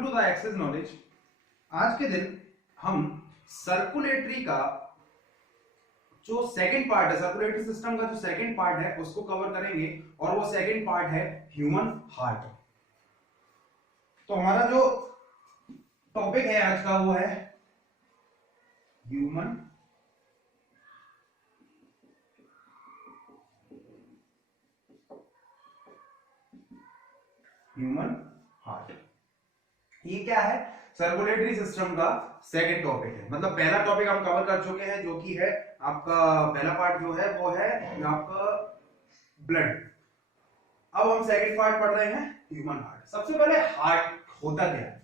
Welcome to the access knowledge. आज के दिन हम सर्कुलेटरी का जो सेकंड पार्ट है, सर्कुलेटरी सिस्टम का जो सेकंड पार्ट है उसको कवर करेंगे और वो सेकंड पार्ट है ह्यूमन हार्ट। तो हमारा जो टॉपिक है आज का वो है ह्यूमन हार्ट। ये क्या है? सर्कुलेटरी सिस्टम का सेकंड टॉपिक है। मतलब पहला टॉपिक हम कवर कर चुके हैं जो कि है आपका पहला पार्ट जो है वो है आपका ब्लड। अब हम सेकंड पार्ट पढ़ रहे हैं ह्यूमन हार्ट। सबसे पहले हार्ट होता क्या है?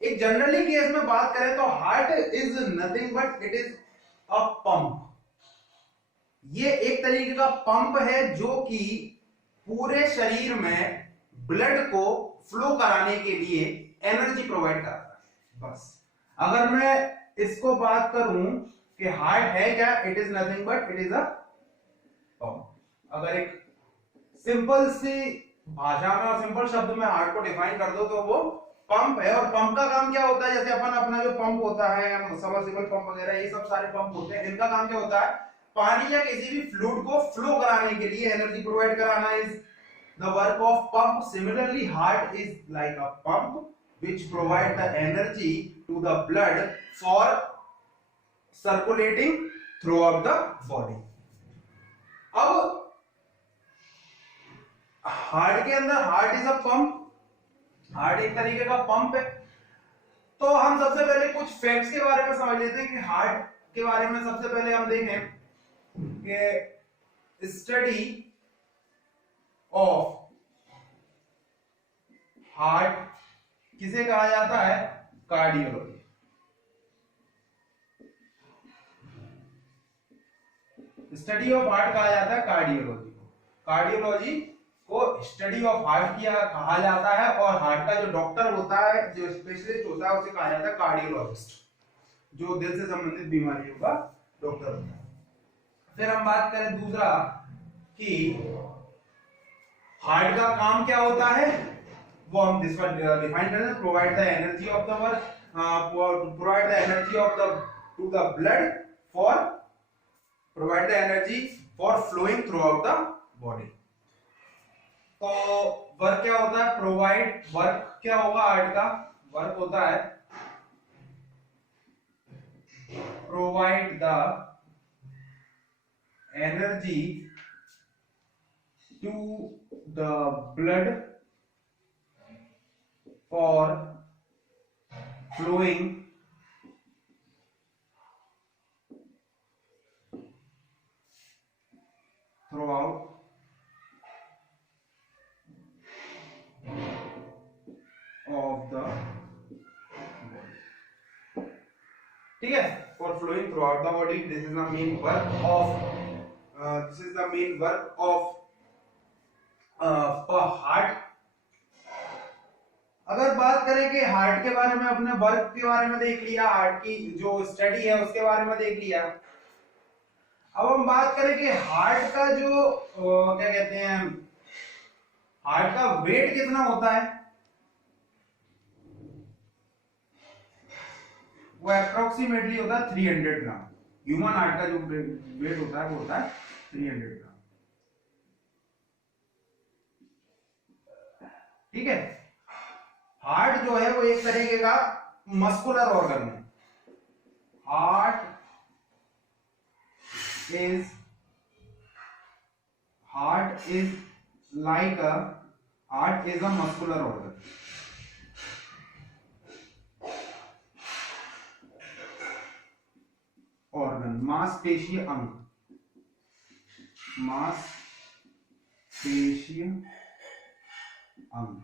एक जनरली केस में बात करें तो heart is nothing but it is a pump. ये एक तरीके का पंप है जो कि पूरे शरीर में ब्लड को फ्लो कराने के लिए एनर्जी प्रोवाइड कराता है। बस अगर मैं इसको बात करूं कि हार्ट है क्या, it is nothing but it is a pump. अगर एक सिंपल सी भाषा में और सिंपल शब्द में हार्ट को डिफाइन कर दो तो वो पंप है। और पंप का काम क्या होता है? जैसे अपन अपना जो पंप होता है, सबमर्सिबल पंप वगैरह, ये सब सारे पंप होते हैं, इनका काम क्या होता है? पानी या किसी भी फ्लूइड को फ्लो कराने के लिए एनर्जी प्रोवाइड कराना is the work of pump. Similarly, heart is like a pump which provide the energy to the blood for circulating throughout the body. अब हार्ट के अंदर heart is a pump, heart एक तरीके का pump है। तो हम सबसे पहले कुछ फैक्ट्स के बारे में समझ लेते हैं कि हार्ट के बारे में। सबसे पहले हम देखें कि स्टडी ऑफ हार्ट किसे कहा जाता है? कार्डियोलॉजी। स्टडी ऑफ हार्ट कहा जाता है कार्डियोलॉजी को। कार्डियोलॉजी को स्टडी ऑफ हार्ट किया कहा जाता है और हार्ट का जो डॉक्टर होता है, जो स्पेशलिस्ट होता है, उसे कहा जाता है कार्डियोलॉजिस्ट, जो दिल से संबंधित बीमारियों का डॉक्टर होता है। फिर हम बात करें दूसरा कि हार्ट का काम क्या होता है, वो हम डिफाइन करते हैं। Provide the energy of the work, provide the energy of the to the blood for provide the energy for flowing throughout the body. तो वर्क क्या होता है? प्रोवाइड। वर्क क्या होगा हार्ट का? वर्क होता है provide the energy to the blood for flowing throughout of the body। ठीक है? for flowing throughout the body, this is the main work of heart। अगर बात करें कि हार्ट के बारे में, अपने वर्क के बारे में देख लिया, हार्ट की जो स्टडी है उसके बारे में देख लिया। अब हम बात करें कि हार्ट का जो क्या कहते हैं, हार्ट का वेट कितना होता है? वो अप्रोक्सीमेटली होता है 300 ग्राम। ह्यूमन हार्ट का जो वेट होता है वो होता है 300 ग्राम। ठीक है? हार्ट जो है वो एक तरीके का मस्कुलर ऑर्गन है। Heart is a muscular organ. मांसपेशीय अंग, मांसपेशीय अंग।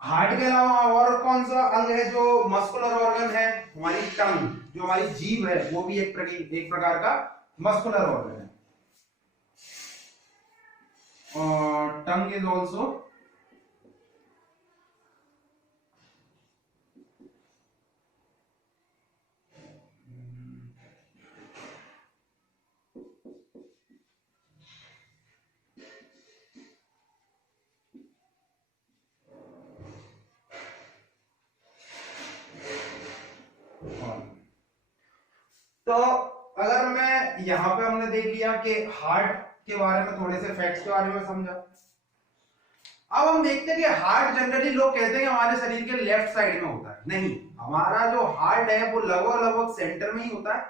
हार्ट के अलावा और कौन सा अंग है जो मस्कुलर ऑर्गन है? हमारी टंग, जो हमारी जीभ है, वो भी एक प्रकार का मस्कुलर ऑर्गन है। और टंग इज ऑल्सो तो अगर मैं यहां पे हमने देख लिया कि हार्ट के बारे में थोड़े से फैक्ट्स के बारे में समझा। अब हम देखते हैं कि हार्ट जनरली लोग कहते हैं कि हमारे शरीर के लेफ्ट साइड में होता है। नहीं, हमारा जो हार्ट है वो लगभग लगभग सेंटर में ही होता है,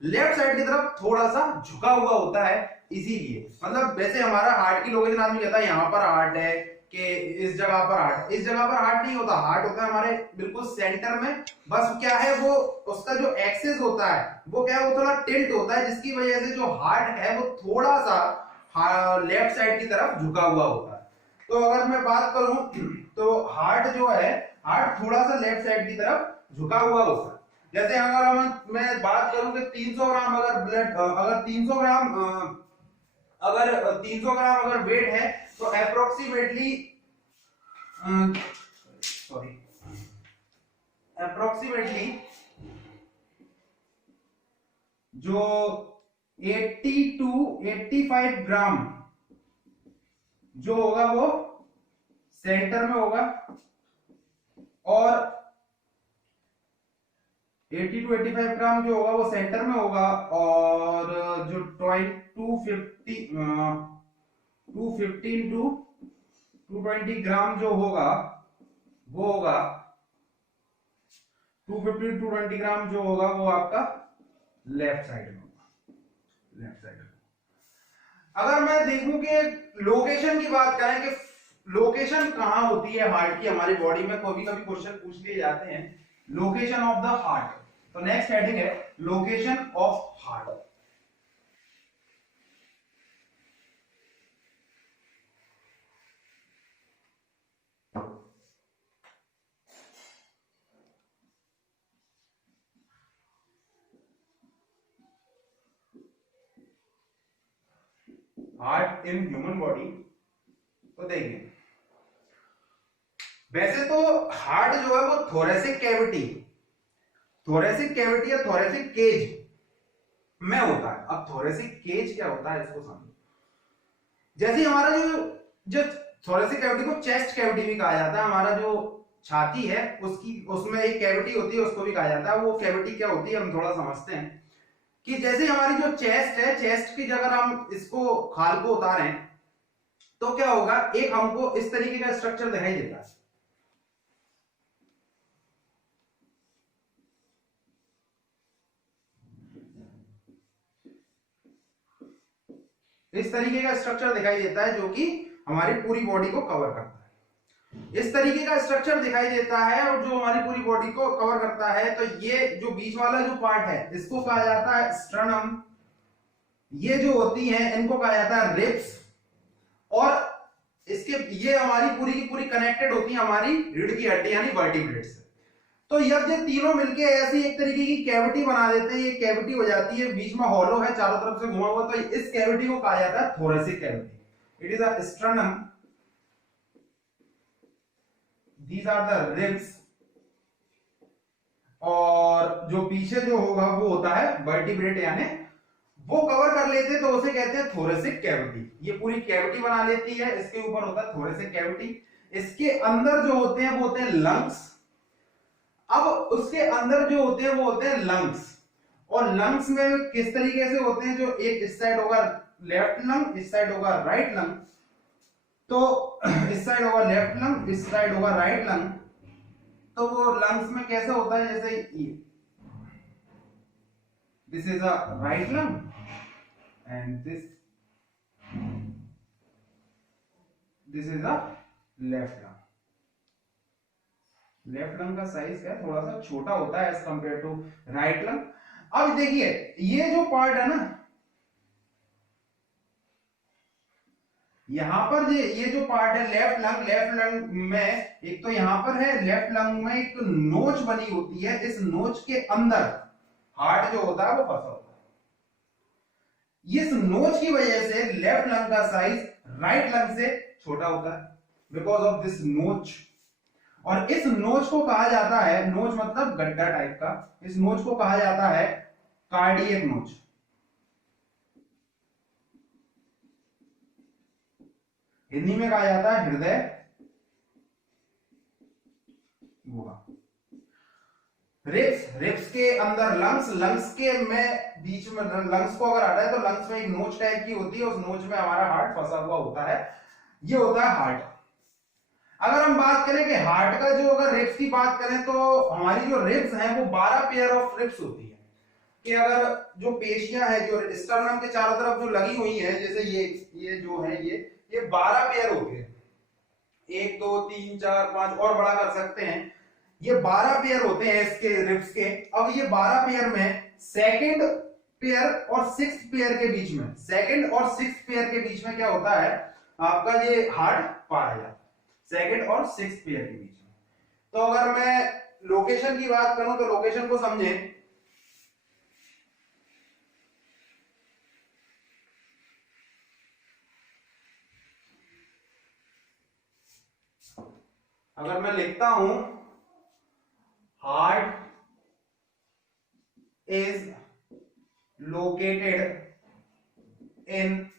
लेफ्ट साइड की तरफ थोड़ा सा झुका हुआ होता है। इसीलिए मतलब वैसे हमारा हार्ट की लोकेशन आदमी कहता है यहाँ पर हार्ट है कि इस जगह पर हार्ट, इस जगह पर हार्ट नहीं होता। हार्ट होता है हमारे बिल्कुल सेंटर में। बस क्या है वो उसका जो एक्सेस होता है वो क्या है वो थोड़ा टिल्ट होता है, जिसकी वजह से जो हार्ट है वो थोड़ा सा लेफ्ट साइड की तरफ झुका हुआ होता है। तो अगर मैं बात करूं तो हार्ट जो है, हार्ट थोड़ा सा लेफ्ट साइड की तरफ झुका हुआ होता है। जैसे अगर मैं बात करूं कि 300 ग्राम अगर ब्लड, अगर 300 ग्राम अगर वेट है तो अप्रोक्सीमेटली जो 80 टू 85 ग्राम जो होगा वो सेंटर में होगा, और 80 टू 85 ग्राम जो होगा वो सेंटर में होगा, और जो 215 टू 220 ग्राम जो होगा वो होगा 250 टू 220 ग्राम जो होगा वो आपका लेफ्ट साइड में होगा, लेफ्ट साइड में। अगर मैं देखूं कि लोकेशन की बात करें कि लोकेशन कहां होती है हार्ट की हमारी बॉडी में, कभी कभी क्वेश्चन पूछ लिए जाते हैं, लोकेशन ऑफ द हार्ट। तो नेक्स्ट हेडिंग है location of heart. Heart in human body. तो देखिए वैसे तो हार्ट जो है वो थोरेसिक कैविटी या थोरेसिक केज में होता है। अब थोरेसिक केज क्या होता है इसको समझो। जैसे हमारा जो थोरेसिक कैविटी को चेस्ट कैविटी भी कहा जाता है, हमारा जो छाती है उसमें एक कैविटी होती है, उसको भी कहा जाता है। वो कैविटी क्या होती है हम थोड़ा समझते हैं कि जैसे हमारी जो चेस्ट है, चेस्ट की जगह हम इसको खाल को उतारें तो क्या होगा, एक हमको इस तरीके का स्ट्रक्चर दिखाई देता है। इस तरीके का स्ट्रक्चर दिखाई देता है जो कि हमारी पूरी बॉडी को कवर करता है। इस तरीके का स्ट्रक्चर दिखाई देता है और जो हमारी पूरी बॉडी को कवर करता है। तो ये जो बीच वाला जो पार्ट है इसको कहा जाता है स्टर्नम। ये जो होती है इनको कहा जाता है रिब्स, और ये हमारी पूरी की पूरी कनेक्टेड होती है हमारी रीढ़ की हड्डी यानी वर्टिब्रेट से। तो जब ये तीनों मिलके ऐसी एक तरीके की कैविटी बना देते हैं, ये कैविटी हो जाती है, बीच में हॉलो है, चारों तरफ से घुमा हुआ, तो इस कैविटी को कहा जाता है thoracic cavity. It is a sternum, these are the ribs, और जो पीछे जो होगा वो होता है वर्टिब्रेट यानी वो कवर कर लेते हैं, तो उसे कहते हैं थोरेसिक कैविटी। ये पूरी कैविटी बना लेती है, इसके ऊपर होता है थोरेसिक कैविटी। इसके अंदर जो होते हैं वो होते हैं लंग्स। अब उसके अंदर जो होते हैं वो होते हैं लंग्स, और लंग्स में किस तरीके से होते हैं, जो एक इस साइड होगा लेफ्ट लंग, इस साइड होगा राइट लंग। तो इस साइड होगा लेफ्ट लंग, इस साइड होगा राइट लंग। तो वो लंग्स में कैसे होता है, जैसे ये this is a right lung and this is a left lung. Left lung का साइज क्या थोड़ा सा छोटा होता है as compare to right lung. अब देखिए ये जो पार्ट है ना, यहां पर ये जो पार्ट है लेफ्ट लंग में एक तो यहां पर है, लेफ्ट लंग में एक नोच बनी होती है, इस नोच के अंदर हार्ट जो होता है वो फंसा होता है। इस नोच की वजह से लेफ्ट लंग का साइज राइट लंग से छोटा होता है बिकॉज ऑफ दिस नोच। और इस नोच को कहा जाता है, नोच मतलब गड्ढा टाइप का, इस नोच को कहा जाता है कार्डियक नोच। हिंदी में कहा जाता है हृदय गुहा। रिब्स के अंदर लंग्स, लंग्स के में बीच में लंग्स को अगर हटाए तो लंग्स में एक नोच टाइप की होती है, उस नोच में हमारा हार्ट फंसा हुआ होता है, ये होता है हार्ट। अगर हम बात करें कि हार्ट का जो अगर रिब्स की बात करें तो हमारी जो रिब्स हैं वो 12 पेयर ऑफ रिब्स होती है। कि अगर जो पेशियां हैं जो स्टर्नम के चारों तरफ जो लगी हुई हैं, जैसे ये जो है ये 12 पेयर होते हैं, 1 2 3 4 5 और बड़ा कर सकते हैं, ये 12 पेयर होते हैं इसके रिब्स के। अब ये 12 पेयर में सेकंड पेयर और सिक्स्थ पेयर के बीच में, सेकंड और सिक्स्थ पेयर के बीच में क्या होता है, आपका ये हार्ट पाया जाता है, सेकंड और सिक्स्थ पेयर के बीच में। तो अगर मैं लोकेशन की बात करूं तो लोकेशन को समझें, अगर मैं लिखता हूं heart is located in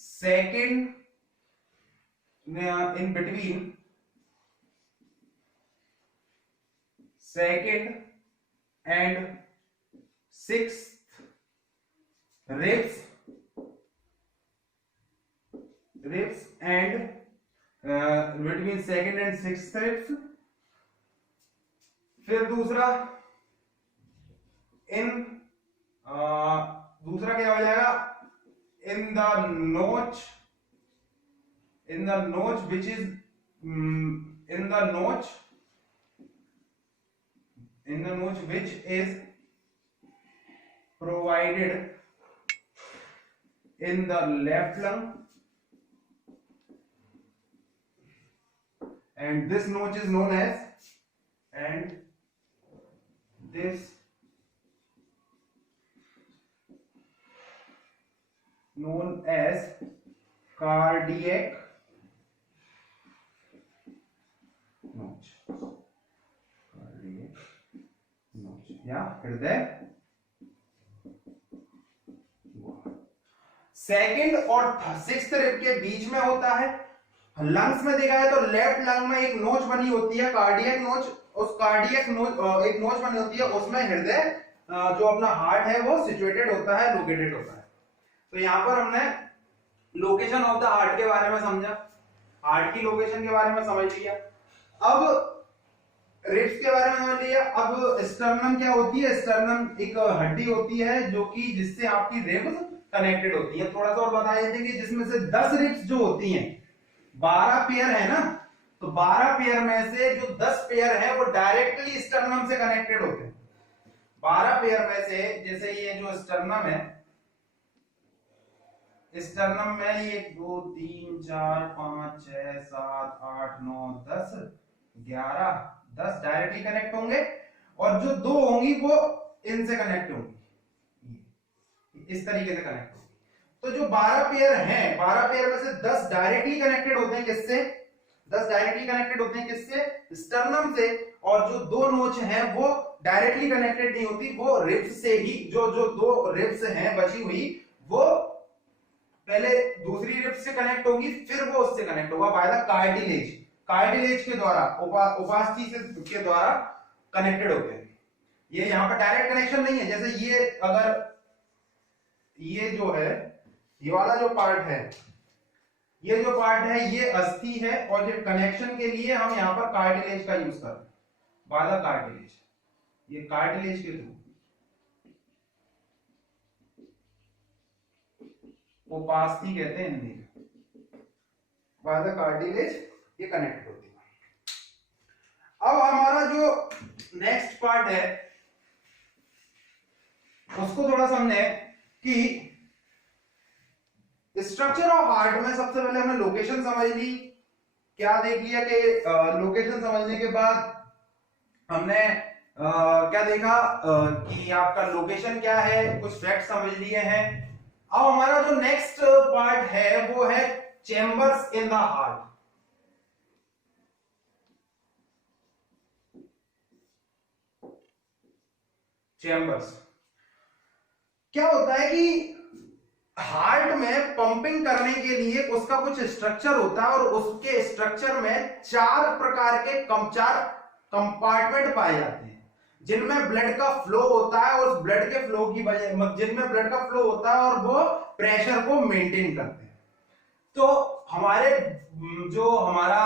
second in between second and sixth ribs and between second and sixth ribs। फिर दूसरा दूसरा क्या हो जाएगा, in the notch which is in the notch which is provided in the left lung, and this notch is known as cardiac नोच, या हृदय। Second और सिक्स्थ रिब के बीच में होता है। लंग्स में देखा है तो लेफ्ट लंग में एक नोच बनी होती है, कार्डियक नोच, उस कार्डियक नोच एक नोच बनी होती है, उसमें हृदय जो अपना हार्ट है वो सिचुएटेड होता है, लोकेटेड होता है। तो यहां पर हमने लोकेशन ऑफ द हार्ट के बारे में समझा, हार्ट की लोकेशन के बारे में समझ लिया। अब रिब्स के बारे में समझ लिया। अब स्टर्नम क्या होती है, स्टर्नम एक हड्डी होती है जो कि जिससे आपकी रिब्स कनेक्टेड होती है। थोड़ा सा और बता देते कि जिसमें से 10 रिब्स जो होती हैं, 12 पेयर है ना, तो 12 पेयर में से जो 10 पेयर है वो डायरेक्टली स्टर्नम से कनेक्टेड होते हैं। 12 पेयर में से जैसे ये जो स्टर्नम है, स्टर्नम में ये 2 3 4 5 6 7 8 9 10 11 10 डायरेक्टली कनेक्ट होंगे और जो 2 होंगी वो इनसे कनेक्ट होंगी, इस तरीके से कनेक्ट होंगी। तो जो 12 पेयर हैं, 12 पेयर में से 10 डायरेक्टली कनेक्टेड होते हैं किससे, 10 डायरेक्टली कनेक्टेड होते हैं किससे, स्टर्नम से। और जो 2 नोच हैं वो डायरेक्टली कनेक्टेड नहीं होती, वो रिब्स से ही, जो 2 रिब्स हैं बची हुई, वो पहले दूसरी रिब्स से कनेक्ट होगी, फिर वो उससे कनेक्ट होगा बाय द कार्टिलेज, कार्टिलेज के द्वारा, उपास्थि के द्वारा कनेक्टेड होते हैं। ये यहां पर डायरेक्ट कनेक्शन नहीं है। जैसे ये अगर ये जो है, ये वाला जो पार्ट है, ये जो पार्ट है ये अस्थि है, और ये कनेक्शन के लिए हम यहां पर कार्टिलेज का यूज कर रहे हैं, बाय द कार्टिलेज, ये कार्टिलेज के थ्रू, उपास्थि कहते हैं हिंदी में, बाय द कार्टिलेज ये कनेक्टेड होती है। अब हमारा जो नेक्स्ट पार्ट है उसको थोड़ा समझे कि स्ट्रक्चर ऑफ हार्ट में सबसे पहले हमने लोकेशन समझ ली। क्या देख लिया कि लोकेशन समझने के बाद हमने क्या देखा कि आपका लोकेशन क्या है, कुछ फैक्ट समझ लिए हैं। अब हमारा जो नेक्स्ट पार्ट है वो है chambers in the heart. Chambers क्या होता है कि हार्ट में पंपिंग करने के लिए उसका कुछ स्ट्रक्चर होता है, और उसके स्ट्रक्चर में 4 प्रकार के 4 कंपार्टमेंट पाए जाते हैं। जिनमें ब्लड का फ्लो होता है और उस ब्लड के फ्लो की वजह, जिनमें ब्लड का फ्लो होता है और वो प्रेशर को मेंटेन करते हैं। तो हमारे जो हमारा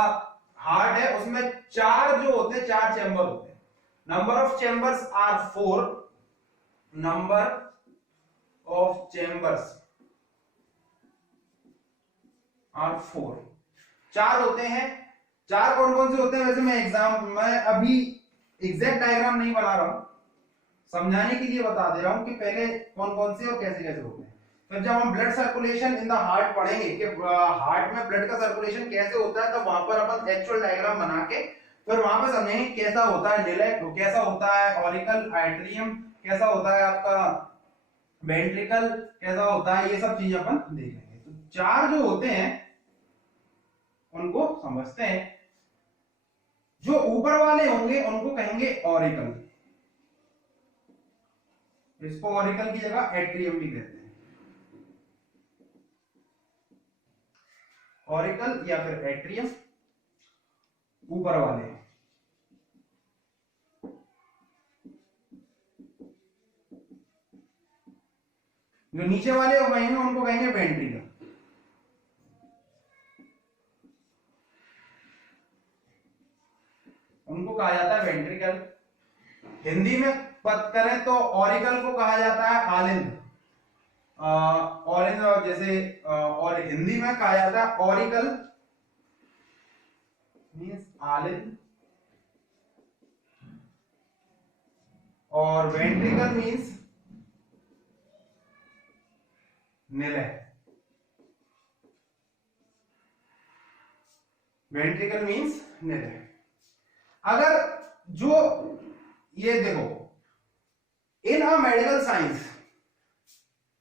हार्ट है उसमें चार जो होते हैं, चार चैम्बर होते हैं। Number of chambers are 4। Number of chambers are 4। चार होते हैं। चार कौन कौन से होते हैं? वैसे मैं अभी एग्जैक्ट डायग्राम नहीं बना रहा हूं, समझाने के लिए बता दे रहा हूं कि पहले कौन कौन से और कैसे कैसे होते हैं। फिर जब हम blood circulation in the heart पढ़ेंगे कि हार्ट में ब्लड का सर्कुलेशन कैसे होता है, तब वहां पर अपन एक्चुअल डायग्राम बना के फिर वहां पे समझेंगे कैसा होता है निलय, कैसा होता है ऑरिकल, एट्रियम कैसा होता है, आपका वेंट्रिकल कैसा होता है, ये सब चीजें अपन देख लेंगे। तो चार जो होते हैं उनको समझते हैं। जो ऊपर वाले होंगे उनको कहेंगे ऑरिकल, इसको ऑरिकल की जगह एट्रियम भी कहते हैं। ऑरिकल या फिर एट्रियम ऊपर वाले। जो नीचे वाले हो गए उनको कहेंगे वेंट्रिकल। उनको कहा जाता है वेंट्रिकल। हिंदी में बात करें तो ऑरिकल को कहा जाता है आलिंद। ऑरिंद जैसे और हिंदी में कहा जाता है ऑरिकल मींस आलिंद और वेंट्रिकल मींस निलय। वेंट्रिकल मींस निलय। अगर जो ये देखो इन अ मेडिकल साइंस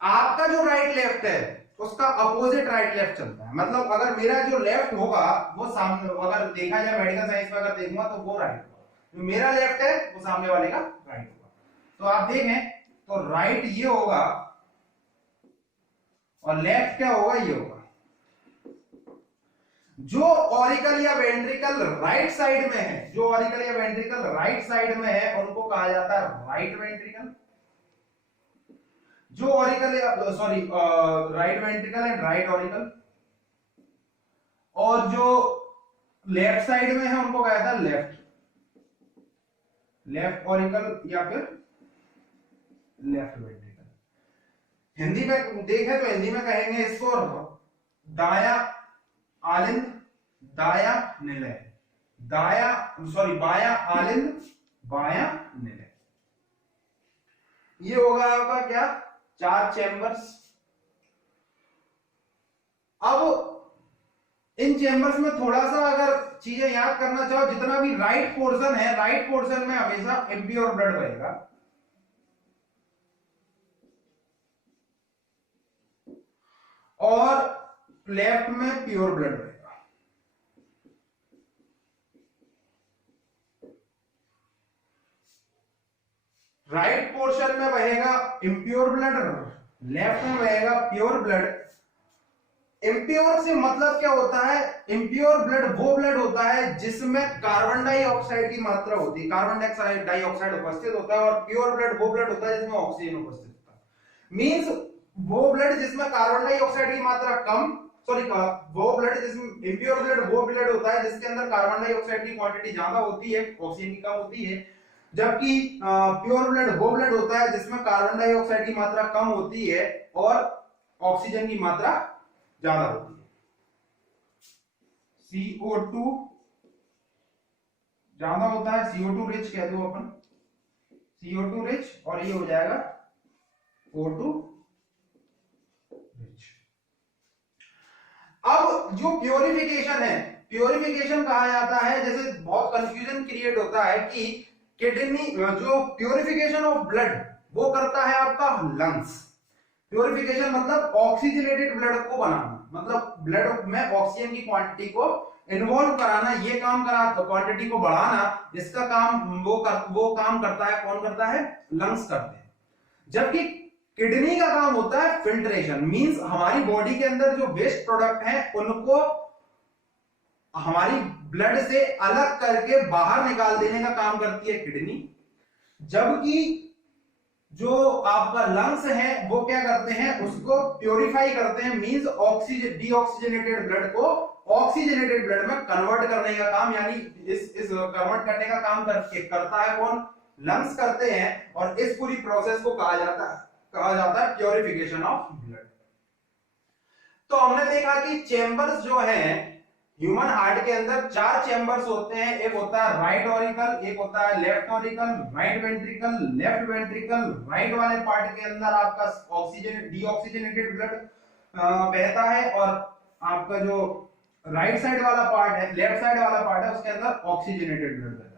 आपका जो राइट लेफ्ट है उसका अपोजिट राइट लेफ्ट चलता है। मतलब अगर मेरा जो लेफ्ट होगा वो सामने, अगर देखा जाए मेडिकल साइंस में अगर देखूंगा तो वो राइट होगा, जो मेरा लेफ्ट है वो सामने वाले का राइट होगा। तो आप देखें तो राइट ये होगा और लेफ्ट क्या होगा, ये होगा। जो ऑरिकल या वेंट्रिकल राइट साइड में है, जो ऑरिकल या वेंट्रिकल राइट साइड में है उनको कहा जाता है राइट वेंट्रिकल। जो auricle right ventricle and right auricle, और जो लेफ्ट साइड में है उनको कहा जाता है लेफ्ट ऑरिकल या फिर लेफ्ट वेंट्रिकल। हिंदी में देखें तो हिंदी में कहेंगे इसको दाया आलिंद, दाया निलय, बाया आलिंद, बाया निलय। ये होगा आपका क्या, चार चैम्बर्स। अब इन चैम्बर्स में थोड़ा सा अगर चीजें याद करना चाहो, जितना भी राइट पोर्शन है, राइट पोर्शन में हमेशा इम्प्योर ब्लड बहेगा और लेफ्ट में प्योर ब्लड बहेगा। राइट पोर्शन में बहेगा इम्प्योर ब्लड, लेफ्ट में बहेगा प्योर ब्लड। इम्प्योर से मतलब क्या होता है, इम्प्योर ब्लड वो ब्लड होता है जिसमें कार्बन डाइऑक्साइड की मात्रा होती है, कार्बन डाइऑक्साइड उपस्थित होता है, और प्योर ब्लड वो ब्लड होता है जिसमें ऑक्सीजन उपस्थित होता है। मींस वो ब्लड जिसमें कार्बन डाइऑक्साइड की मात्रा कम, वो ब्लड जिसमें इम्प्योर ब्लड वो ब्लड होता है जिसके अंदर कार्बन डाइऑक्साइड की क्वांटिटी ज्यादा होती है, ऑक्सीजन की कम होती है। जबकि प्योर ब्लड वो ब्लड होता है जिसमें कार्बन डाइऑक्साइड की मात्रा कम होती है और ऑक्सीजन की मात्रा ज्यादा होती है। CO2 ज्यादा होता है, CO2 रिच कह दो अपन, CO2 रिच, और ये हो जाएगा O2 रिच। अब जो प्योरिफिकेशन है, प्योरिफिकेशन कहा जाता है, जैसे बहुत कंफ्यूजन क्रिएट होता है कि किडनी, जो प्योरिफिकेशन ऑफ ब्लड वो करता है आपका लंग्स। प्योरिफिकेशन मतलब ऑक्सीजनेटेड ब्लड को बनाना, मतलब ब्लड में ऑक्सीजन की क्वांटिटी को इन्वॉल्व कराना, ये काम करा, क्वांटिटी को बढ़ाना, इसका काम वो काम करता है, कौन करता है, लंग्स करते हैं। जबकि किडनी का काम होता है फिल्ट्रेशन, मींस हमारी बॉडी के अंदर जो वेस्ट प्रोडक्ट है उनको हमारी ब्लड से अलग करके बाहर निकाल देने का काम करती है किडनी। जबकि जो आपका लंग्स है वो क्या करते हैं, उसको प्योरीफाई करते हैं, मींस ऑक्सीजन डीऑक्सीजनेटेड ब्लड को ऑक्सीजनेटेड ब्लड में कन्वर्ट करने का काम, यानी इस कन्वर्ट करने का काम करता है कौन, लंग्स करते हैं। और इस पूरी प्रोसेस को कहा जाता है प्योरिफिकेशन ऑफ ब्लड। तो हमने देखा कि चेंबर्स जो हैं ह्यूमन हार्ट के अंदर 4 चेंबर्स होते हैं। एक होता है राइट ऑरिकल, एक होता है left auricle, right ventricle, left ventricle. Right वाले पार्ट के अंदर आपका ऑक्सीजन डीऑक्सीजनेटेड ब्लड बहता है, और आपका जो राइट साइड वाला पार्ट है, लेफ्ट साइड वाला पार्ट है, उसके अंदर ऑक्सीजनेटेड ब्लड बहता है।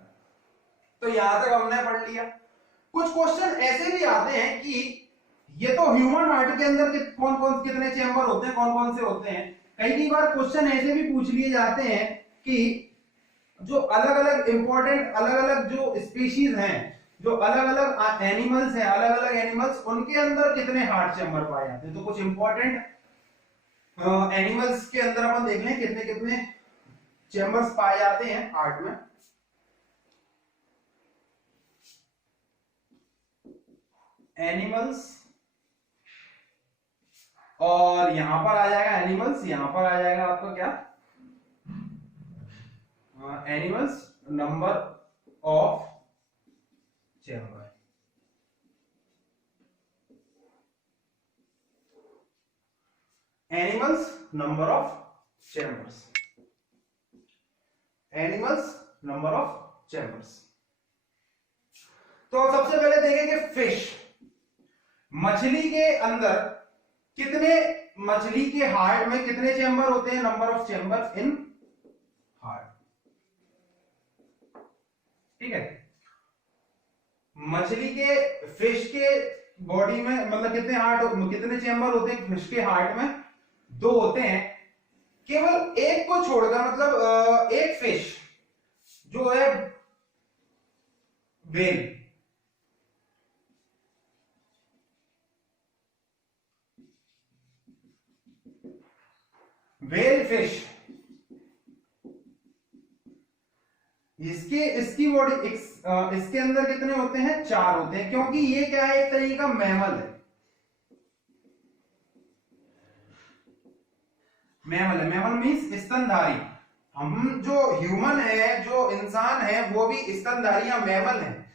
तो यहां तक हमने पढ़ लिया। कुछ क्वेश्चन ऐसे भी आते हैं कि ये तो ह्यूमन हार्ट के अंदर कौन कौन कितने चेंबर होते हैं, कौन कौन से होते हैं। कई बार क्वेश्चन ऐसे भी पूछ लिए जाते हैं कि जो अलग अलग इंपॉर्टेंट अलग अलग जो स्पीशीज हैं, जो अलग अलग एनिमल्स हैं, अलग अलग एनिमल्स, उनके अंदर कितने हार्ट चेंबर पाए जाते हैं। तो कुछ इंपॉर्टेंट एनिमल्स के अंदर अपन देख लें कितने कितने चेंबर्स पाए जाते हैं हार्ट में। एनिमल्स, और यहां पर आ जाएगा एनिमल्स, यहां पर आ जाएगा आपका क्या, animals, number of chamber. Animals, number of chambers, animals, number of chambers. तो सबसे पहले देखेंगे फिश। मछली के अंदर कितने, मछली के हार्ट में कितने चेंबर होते हैं, number of chamber in heart. ठीक है, मछली के, फिश के बॉडी में मतलब कितने हार्ट, कितने चेंबर होते हैं फिश के हार्ट में, 2 होते हैं। केवल एक को छोड़कर, मतलब एक फिश जो है व्हेल, व्हेल फिश, इसकी बॉडी इसके अंदर कितने होते हैं, 4 होते हैं, क्योंकि ये क्या है, एक तरीके का मैमल है। मैमल मींस स्तनधारी। हम जो ह्यूमन है, जो इंसान है, वो भी स्तनधारी या मैमल है।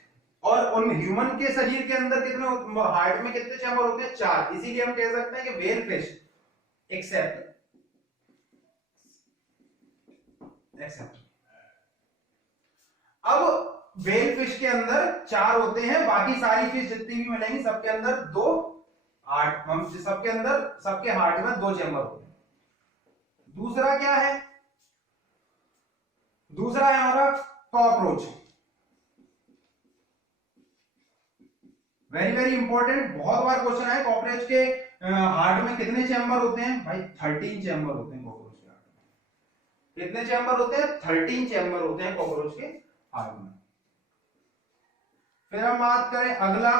और उन ह्यूमन के शरीर के अंदर कितने, हार्ट में कितने चैम्बर होते हैं, 4। इसीलिए हम कह सकते हैं कि व्हेल फिश एक्सेप्ट अब व्हेल फिश के अंदर 4 होते हैं, बाकी सारी फिश जितनी भी मिलेंगी सबके अंदर 2 8, हम सबके अंदर, सबके हार्ट में 2 चैम्बर होते हैं। दूसरा क्या है, दूसरा है हमारा कॉकरोच। वेरी वेरी इंपॉर्टेंट, बहुत बार क्वेश्चन है कॉकरोच के हार्ट में कितने चैम्बर होते हैं। भाई 13 चैम्बर होते हैं कॉकरोच के हार्ट में। कितने चैम्बर होते हैं, 13 चैम्बर होते हैं कॉकरोच के हार्ट में। फिर हम बात करें अगला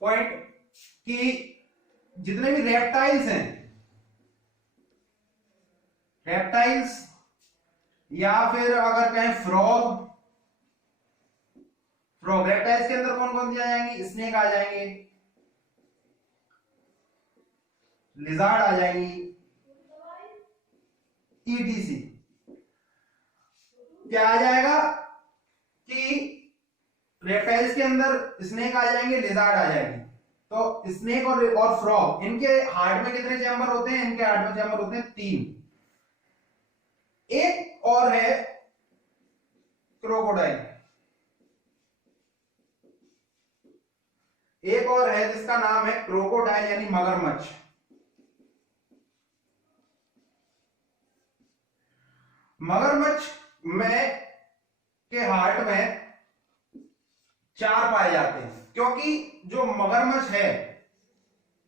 पॉइंट कि जितने भी रेप्टाइल्स हैं, रेप्टाइल्स या फिर अगर कहें फ्रॉग, रेप्टाइल्स के अंदर कौन कौन सी आ जाएंगी, स्नेक आ जाएंगे, लिजार्ड आ जाएंगी, ईटीसी। क्या आ जाएगा कि रेप्टाइल्स के अंदर स्नेक आ जाएंगे, लिजार्ड आ जाएंगे। तो स्नेक और फ्रॉग, इनके हार्ट में कितने चैम्बर होते हैं, इनके हार्ट में चैम्बर होते हैं 3। एक और है क्रोकोडाइल, एक और है जिसका नाम है क्रोकोडाइल यानी मगरमच्छ। मगरमच्छ में के हार्ट में 4 पाए जाते हैं, क्योंकि जो मगरमच्छ है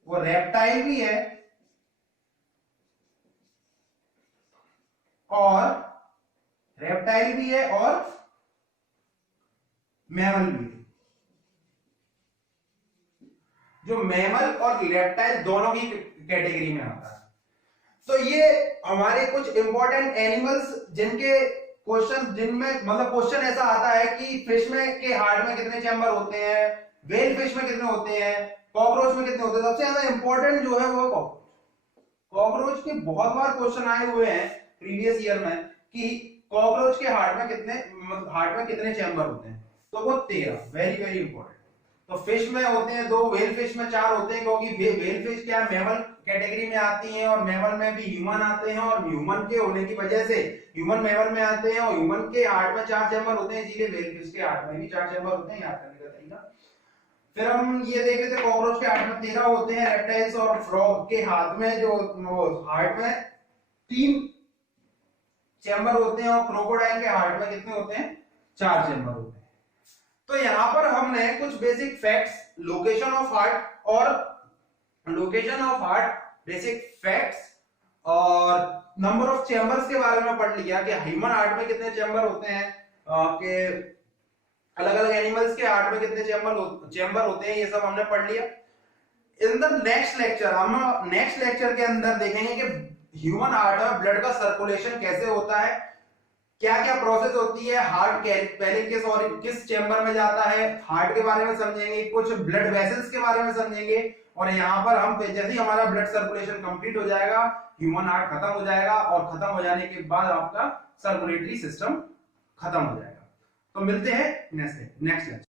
वो रेप्टाइल भी है और मैमल भी है। जो मैमल और रेप्टाइल दोनों की कैटेगरी में आता है। तो ये हमारे कुछ इंपॉर्टेंट एनिमल्स जिनके क्वेश्चन जिनमें मतलब क्वेश्चन ऐसा आता है कि फिश में के हार्ट में कितने चैम्बर होते हैं, वेल फिश में कितने होते हैं, कॉकरोच में कितने होते हैं। सबसे ज्यादा इंपॉर्टेंट जो है वो है कॉकरोच। कॉकरोच के बहुत बार क्वेश्चन आए हुए हैं प्रीवियस ईयर में कि कॉकरोच के हार्ट में कितने चैम्बर होते हैं, तो वो 13, वेरी वेरी इंपॉर्टेंट। तो फिश में होते हैं 2, वेल फिश में 4 होते हैं, क्योंकि वेल फिश क्या है, मैमल कैटेगरी में आती हैं और मैमल में भी ह्यूमन आते हैं, और ह्यूमन के होने की वजह से ह्यूमन मैमल में आते हैं, और ह्यूमन के हार्ट में 4 चैम्बर होते हैं, इसीलिए वेल फिश के हार्ट में भी 4 चैम्बर होते हैं, याद करने का तरीका। फिर हम ये देख रहे थे कॉकरोच के हार्ट में 13 होते हैं, रेप्टाइल्स और फ्रॉग के हाथ में जो हार्ट में 3 चैम्बर होते हैं, और क्रोकोडाइल के हार्ट में कितने होते हैं, 4 चैम्बर होते हैं। तो यहां पर हमने कुछ basic facts, location of heart, basic facts और नंबर ऑफ चैम्बर्स के बारे में पढ़ लिया कि ह्यूमन हार्ट में कितने चैम्बर होते हैं, कि अलग अलग एनिमल्स के हार्ट में कितने चैम्बर होते हैं, ये सब हमने पढ़ लिया। इन द नेक्स्ट लेक्चर हम नेक्स्ट लेक्चर के अंदर देखेंगे कि ह्यूमन हार्ट में ब्लड का सर्कुलेशन कैसे होता है, क्या क्या प्रोसेस होती है, हार्ट पहले किस चैम्बर में जाता है, हार्ट के बारे में समझेंगे, कुछ ब्लड वेसल्स के बारे में समझेंगे, और यहाँ पर हम जैसे ही हमारा ब्लड सर्कुलेशन कंप्लीट हो जाएगा, ह्यूमन हार्ट खत्म हो जाएगा, और खत्म हो जाने के बाद आपका सर्कुलेटरी सिस्टम खत्म हो जाएगा। तो मिलते हैं नेक्स्ट लेक्चर।